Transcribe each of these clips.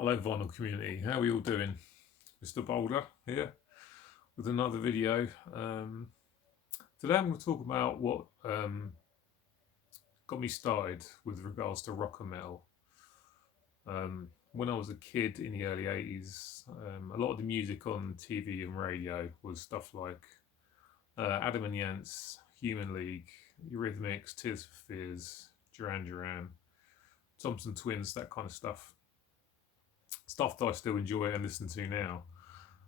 Hello vinyl community, how are we all doing? Mr. Boulder here with another video. Today I'm going to talk about what got me started with regards to rock and metal. When I was a kid in the early 80s, a lot of the music on TV and radio was stuff like Adam and Yance, Human League, Eurythmics, Tears for Fears, Duran Duran, Thompson Twins, that kind of stuff. Stuff that I still enjoy and listen to now.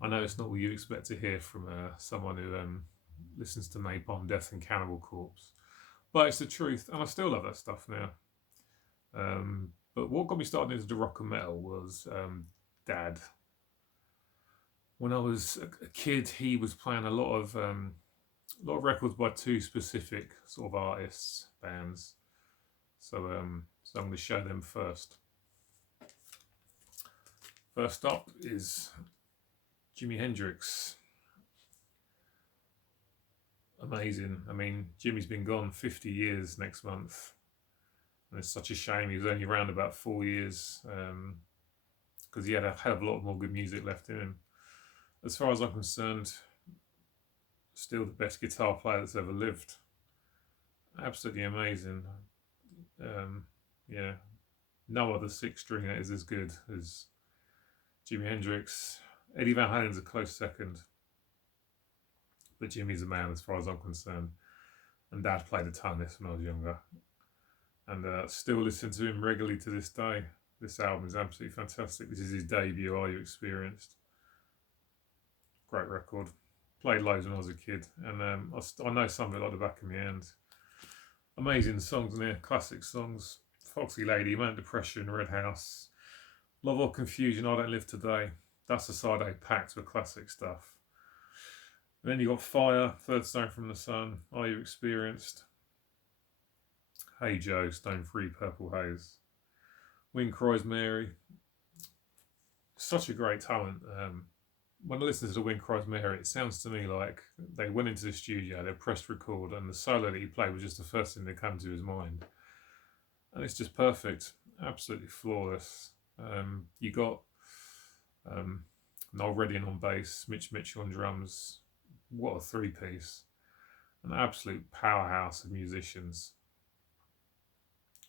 I know it's not what you expect to hear from someone who listens to Napalm Death and Cannibal Corpse, but it's the truth, and I still love that stuff now. But what got me started into the rock and metal was Dad. When I was a kid, he was playing a lot of records by two specific sort of artists, bands. So I'm going to show them first. First up is Jimi Hendrix. Amazing. I mean, Jimmy's been gone 50 years next month. And it's such a shame he was only around about 4 years because he had a hell of a lot more good music left in him. As far as I'm concerned, still the best guitar player that's ever lived. Absolutely amazing. Yeah, no other six stringer is as good as Jimi Hendrix. Eddie Van Halen's a close second, but Jimmy's a man as far as I'm concerned. And Dad played a ton of this when I was younger, and still listen to him regularly to this day. This album is absolutely fantastic. This is his debut, Are You Experienced? Great record. Played loads when I was a kid, and I know some of it like the back of my hand. Amazing songs in there, classic songs. Foxy Lady, Manic Depression, Red House, Love or Confusion, I Don't Live Today. That's a side A packed with classic stuff. And then you got Fire, Third Stone from the Sun, Are You Experienced? Hey Joe, Stone Free, Purple Haze. Wind Cries Mary. Such a great talent. When I listen to the Wind Cries Mary, it sounds to me like they went into the studio, they pressed record, and the solo that he played was just the first thing that came to his mind. And it's just perfect, absolutely flawless. You got Noel Redding on bass, Mitch Mitchell on drums. What a three-piece. An absolute powerhouse of musicians.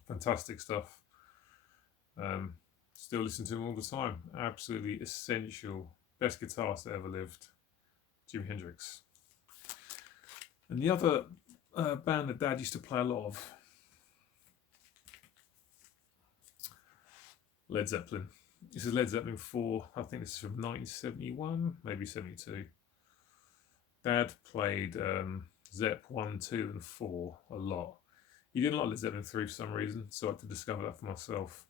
Fantastic stuff. Still listen to him all the time. Absolutely essential. Best guitarist that ever lived. Jimi Hendrix. And the other band that Dad used to play a lot of, Led Zeppelin. This is Led Zeppelin 4. I think this is from 1971, maybe 72. Dad played Zepp 1, 2 and 4 a lot. He didn't like Led Zeppelin 3 for some reason, so I had to discover that for myself.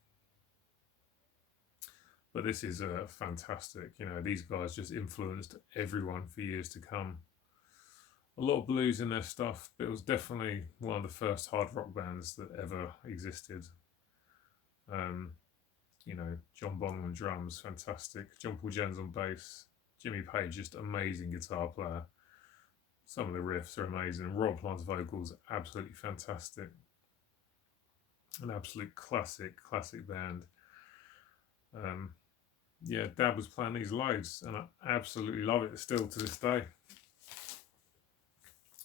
But this is fantastic. You know, these guys just influenced everyone for years to come. A lot of blues in their stuff, but it was definitely one of the first hard rock bands that ever existed. You know, John Bonham on drums, fantastic. John Paul Jones on bass. Jimmy Page, just amazing guitar player. Some of the riffs are amazing. Rob Plant's vocals, absolutely fantastic. An absolute classic band. Yeah, Dad was playing these loads, and I absolutely love it still to this day.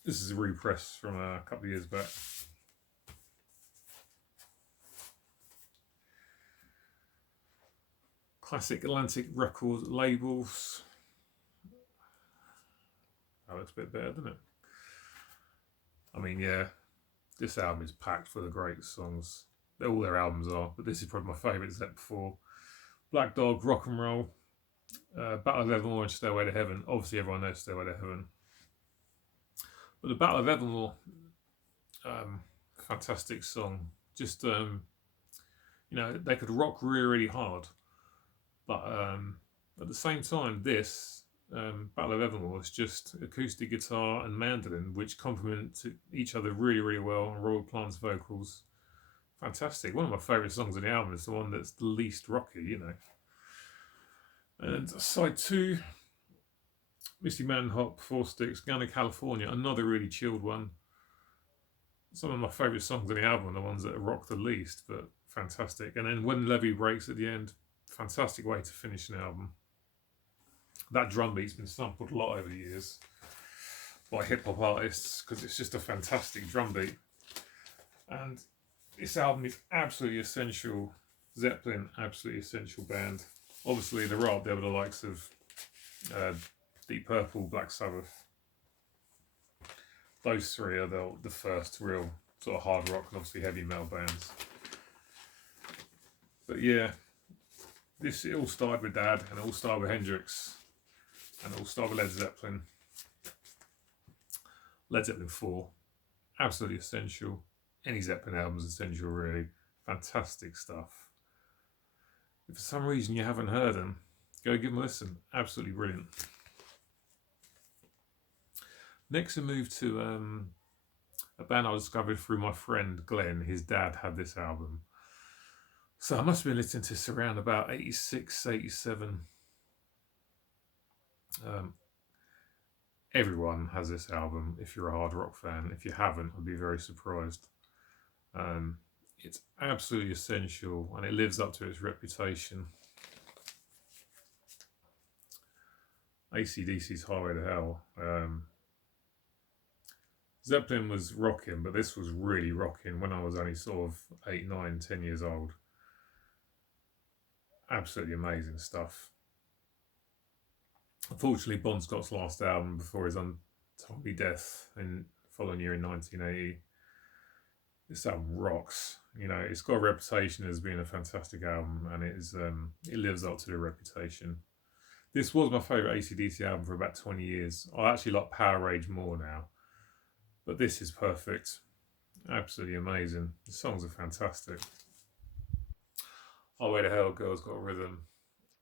This is a repress from a couple of years back. Classic Atlantic Records labels. That looks a bit better, doesn't it? I mean, yeah, this album is packed full of great songs. All their albums are, but this is probably my favourite Zepp 4. Black Dog, Rock and Roll, Battle of Evermore and Stairway to Heaven. Obviously everyone knows Stairway to Heaven. But the Battle of Evermore, fantastic song. Just, you know, they could rock really, really hard. But at the same time, this Battle of Evermore is just acoustic guitar and mandolin, which complement each other really, really well. And Robert Plant's vocals, fantastic. One of my favourite songs on the album is the one that's the least rocky, you know. And side 2, Misty Mountain Hop, 4 Sticks, Ghana, California, another really chilled one. Some of my favourite songs on the album are the ones that rock the least, but fantastic. And then When the Levee Breaks at the end, fantastic way to finish an album. That drum beat's been sampled a lot over the years by hip hop artists because it's just a fantastic drum beat. And this album is absolutely essential. Zeppelin, absolutely essential band. Obviously, they're right up there with the likes of Deep Purple, Black Sabbath. Those three are the first real sort of hard rock and obviously heavy metal bands. But yeah, it all started with Dad, and it all started with Hendrix, and it all started with Led Zeppelin. Led Zeppelin 4, absolutely essential. Any Zeppelin album is essential, really. Fantastic stuff. If for some reason you haven't heard them, go give them a listen. Absolutely brilliant. Next, I moved to a band I discovered through my friend Glenn. His dad had this album. So I must have been listening to this around about 86, 87. Everyone has this album if you're a hard rock fan. If you haven't, I'd be very surprised. It's absolutely essential and it lives up to its reputation. AC/DC's Highway to Hell. Zeppelin was rocking, but this was really rocking when I was only sort of 8, 9, 10 years old. Absolutely amazing stuff. Unfortunately, Bon Scott's last album before his untimely death in the following year in 1980, this album rocks. You know, it's got a reputation as being a fantastic album, and it lives up to the reputation. This was my favourite AC/DC album for about 20 years. I actually like Power Rage more now, but this is perfect. Absolutely amazing. The songs are fantastic. Highway to Hell, Girls Got Rhythm.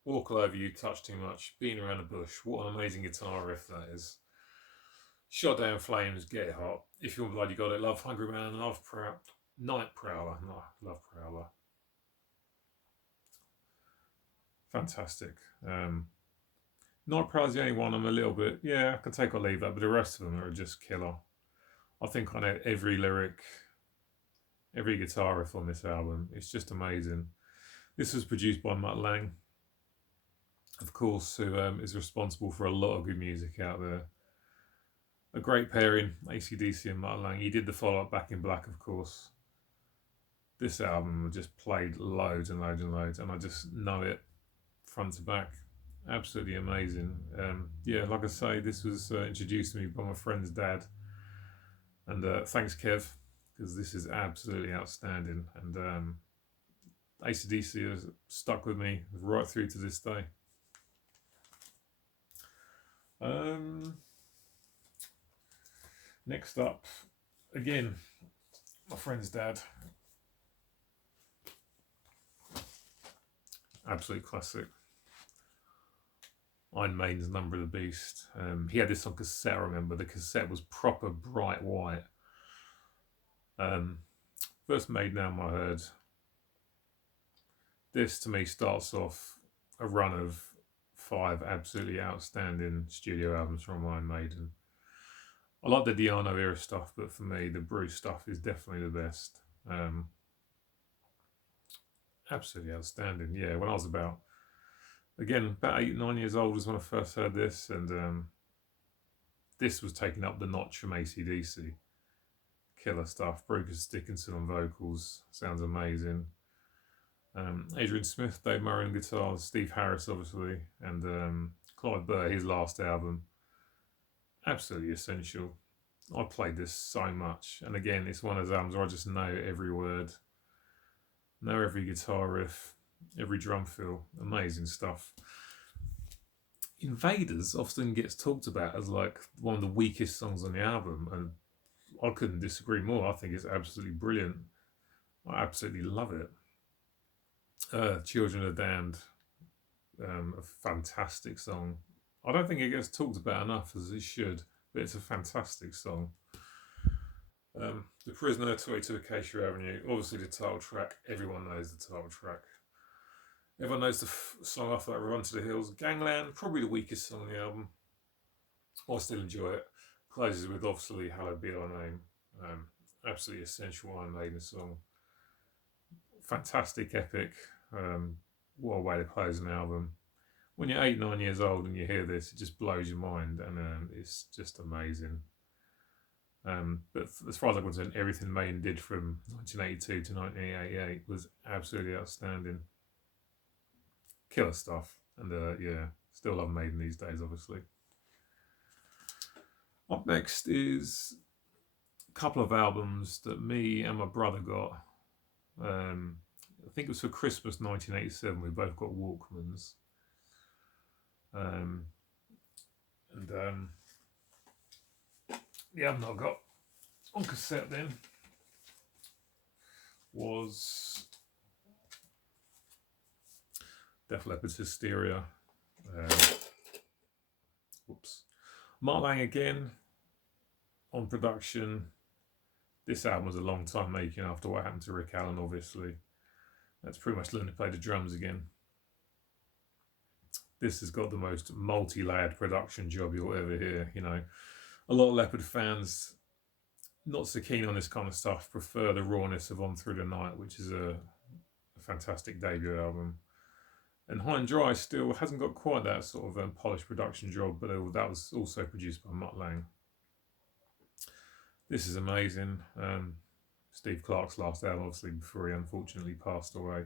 Walk All Over You, Touch Too Much. Beating Around the Bush. What an amazing guitar riff that is. Shot Down Flames, Get It Hot. If You're Bloody Got It, Love Hungry Man, Night Prowler. No, Love Prowler. Fantastic. Night Prowler's the only one I'm a little bit, I can take or leave that, but the rest of them are just killer. I think I know every lyric, every guitar riff on this album. It's just amazing. This was produced by Mutt Lange, of course, who is responsible for a lot of good music out there. A great pairing, AC/DC and Mutt Lange. He did the follow-up Back in Black, of course. This album just played loads and loads and loads, and I just know it front to back. Absolutely amazing. Like I say, this was introduced to me by my friend's dad. And thanks, Kev, because this is absolutely outstanding. And AC/DC has stuck with me right through to this day. Next up, again, my friend's dad. Absolute classic. Iron Maiden's Number of the Beast. He had this on cassette, I remember. The cassette was proper bright white. First Maiden album I heard. This, to me, starts off a run of 5 absolutely outstanding studio albums from Iron Maiden. I like the Di'Anno era stuff, but for me, the Bruce stuff is definitely the best. Absolutely outstanding. Yeah, when I was about 8, 9 years old was when I first heard this, and this was taking up the notch from AC/DC. Killer stuff. Bruce Dickinson on vocals, sounds amazing. Adrian Smith, Dave Murray on guitars, Steve Harris obviously, and Clive Burr, his last album. Absolutely essential. I played this so much, and again, it's one of those albums where I just know every word, know every guitar riff, every drum fill. Amazing stuff. Invaders often gets talked about as like one of the weakest songs on the album, and I couldn't disagree more. I think it's absolutely brilliant. I absolutely love it. Children of the Damned, a fantastic song. I don't think it gets talked about enough as it should, but it's a fantastic song. The Prisoner, 22 Acacia Avenue, obviously the title track. Everyone knows the title track. Everyone knows the song after that, Run to the Hills. Gangland, probably the weakest song on the album. I still enjoy it. Closes with obviously Hallowed Be Thy Name. Absolutely essential Iron Maiden song. Fantastic, epic. what a way to close an album. When you're 8, 9 years old and you hear this, it just blows your mind, and it's just amazing. But as far as I'm concerned, everything Maiden did from 1982 to 1988 was absolutely outstanding. Killer stuff. And yeah, still love Maiden these days, obviously. Up next is a couple of albums that me and my brother got. I think it was for Christmas 1987. We both got Walkmans. The album I got on cassette then was Def Leppard's Hysteria. Mark Lang again on production. This album was a long time making after what happened to Rick Allen, obviously. That's pretty much learning to play the drums again. This has got the most multi-layered production job you'll ever hear. You know, a lot of Leopard fans, not so keen on this kind of stuff, prefer the rawness of On Through the Night, which is a fantastic debut album. And High and Dry still hasn't got quite that sort of polished production job, but that was also produced by Mutt Lange. This is amazing. Steve Clark's last album, obviously, before he unfortunately passed away.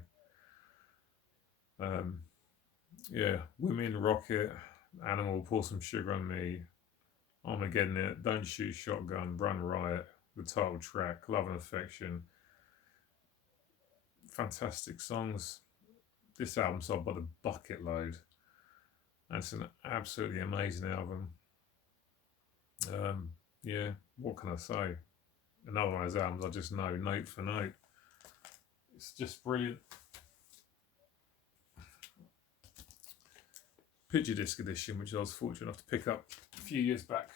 Yeah, Women, Rocket, Animal, Pour Some Sugar on Me, Armageddon It, Don't Shoot Shotgun, Run Riot, the title track, Love and Affection. Fantastic songs. This album sold by the bucket load. And it's an absolutely amazing album. Yeah, what can I say? Another one of those albums I just know note for note. It's just brilliant. Picture disc edition, which I was fortunate enough to pick up a few years back.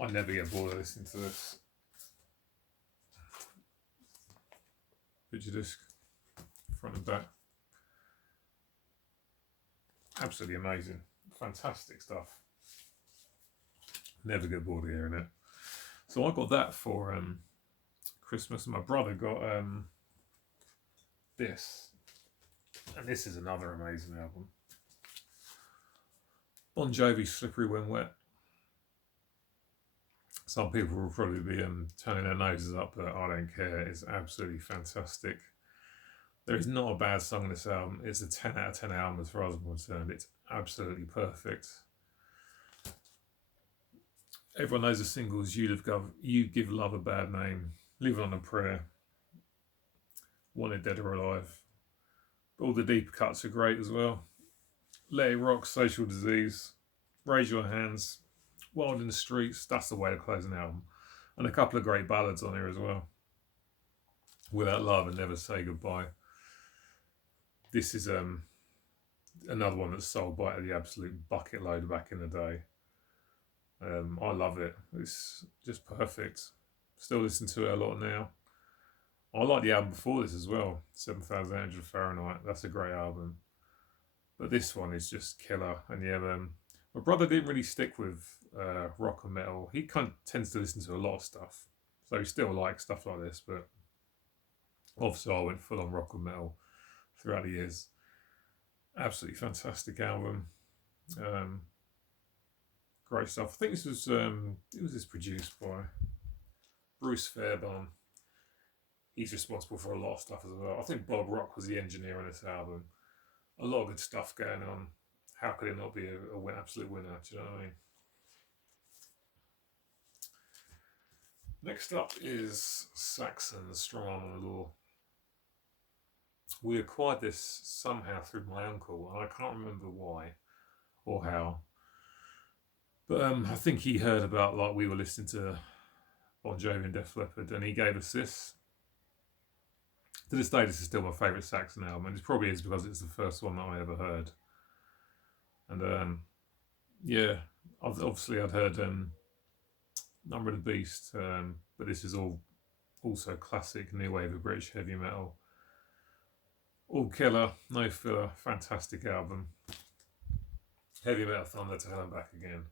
I never get bored of listening to this. Picture disc, front and back. Absolutely amazing. Fantastic stuff. Never get bored of hearing it. So I got that for Christmas, and my brother got this. And this is another amazing album. Bon Jovi's Slippery When Wet. Some people will probably be turning their noses up, but I don't care. It's absolutely fantastic. There is not a bad song in this album. It's a 10 out of 10 album as far as I'm concerned. It's absolutely perfect. Everyone knows the singles You Give Love a Bad Name, Live On a Prayer, Wanted Dead or Alive. All the deep cuts are great as well. Let It Rock, Social Disease, Raise Your Hands, Wild in the Streets. That's the way to close an album. And a couple of great ballads on here as well. Without Love and Never Say Goodbye. This is another one that's sold by the absolute bucket load back in the day. I love it. It's just perfect. Still listen to it a lot now. I like the album before this as well, 7,800 Fahrenheit. That's a great album. But this one is just killer. And yeah, my brother didn't really stick with rock and metal. He kind of tends to listen to a lot of stuff. So he still likes stuff like this. But obviously I went full on rock and metal throughout the years. Absolutely fantastic album. Great stuff. I think this was produced by Bruce Fairbairn. He's responsible for a lot of stuff as well. I think Bob Rock was the engineer on this album. A lot of good stuff going on. How could it not be an absolute winner? Do you know what I mean? Next up is Saxon, Strong Arm and Law. We acquired this somehow through my uncle, and I can't remember why or how. But I think he heard about, like, we were listening to Bon Jovi and Def Leppard, and he gave us this. To this day, this is still my favourite Saxon album, and it probably is because it's the first one that I ever heard. And yeah, obviously I'd heard Number of the Beast, but this is also classic new wave of British heavy metal. All killer, no filler, fantastic album. Heavy Metal Thunder to Hell and Back Again.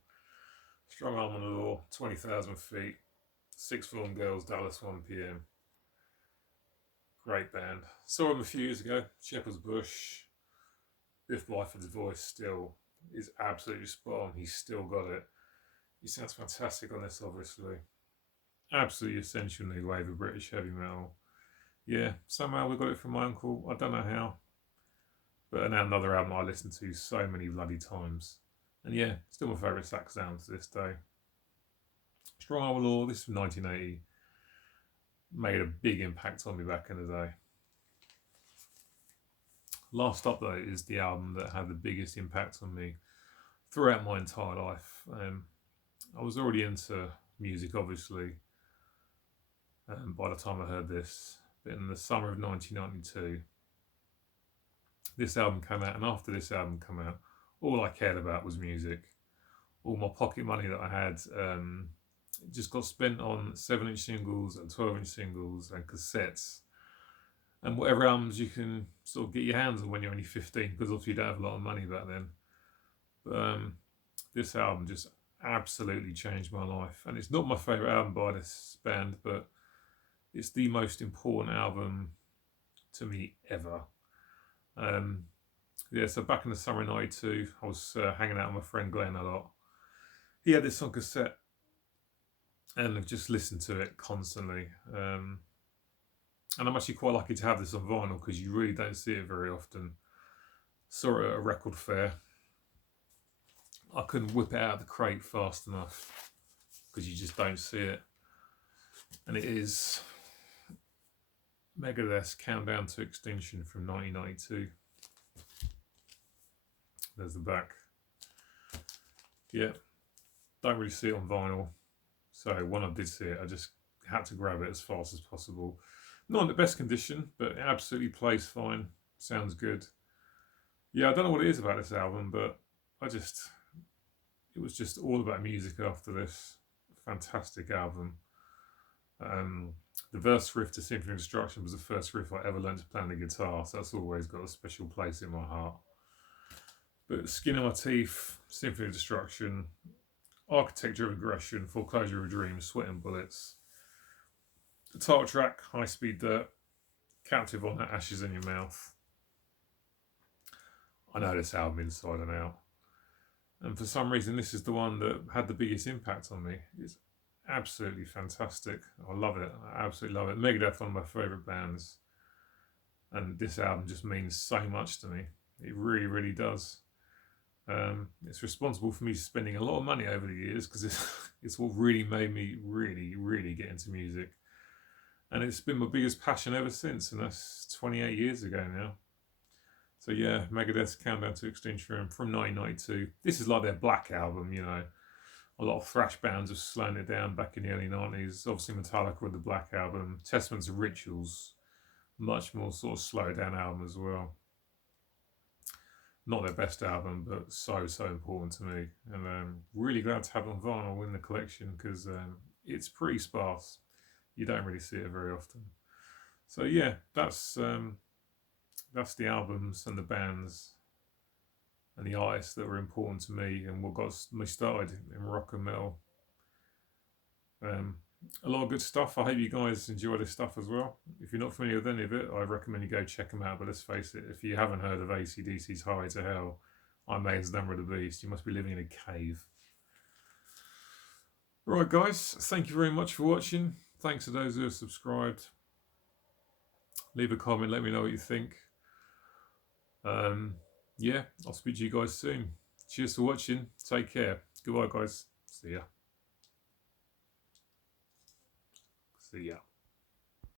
Strong Arm on the Law, 20,000 Feet, Six Form Girls, Dallas 1 PM. Great band. Saw them a few years ago. Shepherd's Bush. Biff Byford's voice still is absolutely spot on. He's still got it. He sounds fantastic on this, obviously. Absolutely essential new wave of British heavy metal. Yeah, somehow we got it from my uncle. I don't know how. But now another album I listened to so many bloody times. And yeah, still my favourite Saxon to this day. Strong Arm Law, this is from 1980. Made a big impact on me back in the day. Last up though is the album that had the biggest impact on me throughout my entire life. I was already into music, obviously, by the time I heard this. But in the summer of 1992, this album came out, and after this album came out, all I cared about was music. All my pocket money that I had just got spent on 7-inch singles and 12-inch singles and cassettes and whatever albums you can sort of get your hands on when you're only 15, because obviously you don't have a lot of money back then. But this album just absolutely changed my life, and it's not my favourite album by this band, but it's the most important album to me ever. Yeah, so back in the summer of 92, I was hanging out with my friend Glenn a lot. He had this on cassette, and I've just listened to it constantly. And I'm actually quite lucky to have this on vinyl, because you really don't see it very often. Saw it at a record fair. I couldn't whip it out of the crate fast enough, because you just don't see it. And it is Megadeth's Countdown to Extinction from 1992. There's the back. Yeah, don't really see it on vinyl. So when I did see it, I just had to grab it as fast as possible. Not in the best condition, but it absolutely plays fine. Sounds good. Yeah, I don't know what it is about this album, but it was just all about music after this. Fantastic album. The verse riff to Symphony of Destruction was the first riff I ever learned to play on the guitar, so that's always got a special place in my heart. But Skin on My Teeth, Symphony of Destruction, Architecture of Aggression, Foreclosure of Dreams, Sweat and Bullets. The title track, High Speed Dirt, Captive on That, Ashes in Your Mouth. I know this album inside and out. And for some reason, this is the one that had the biggest impact on me. It's absolutely fantastic. I love it. I absolutely love it. Megadeth, one of my favourite bands. And this album just means so much to me. It really, really does. It's responsible for me spending a lot of money over the years, because it's what really made me really, really get into music. And it's been my biggest passion ever since, and that's 28 years ago now. So yeah, Megadeth's Countdown to Extinction from 1992. This is like their Black album, you know. A lot of thrash bands have slowed it down back in the early 90s. Obviously Metallica with the Black album. Testaments of Rituals, much more sort of slowed down album as well. Not their best album, but so important to me. And I'm really glad to have it on vinyl in the collection, because it's pretty sparse. You don't really see it very often. So yeah, that's the albums and the bands and the artists that were important to me and what got me started in rock and metal. A lot of good stuff. I hope you guys enjoy this stuff as well. If you're not familiar with any of it, I recommend you go check them out. But let's face it, if you haven't heard of AC/DC's Highway to Hell, I'm Maiden's Number of the Beast, you must be living in a cave. Right guys, thank you very much for watching. Thanks to those who have subscribed. Leave a comment, let me know what you think. Yeah, I'll speak to you guys soon. Cheers for watching. Take care. Goodbye guys. See ya. See ya.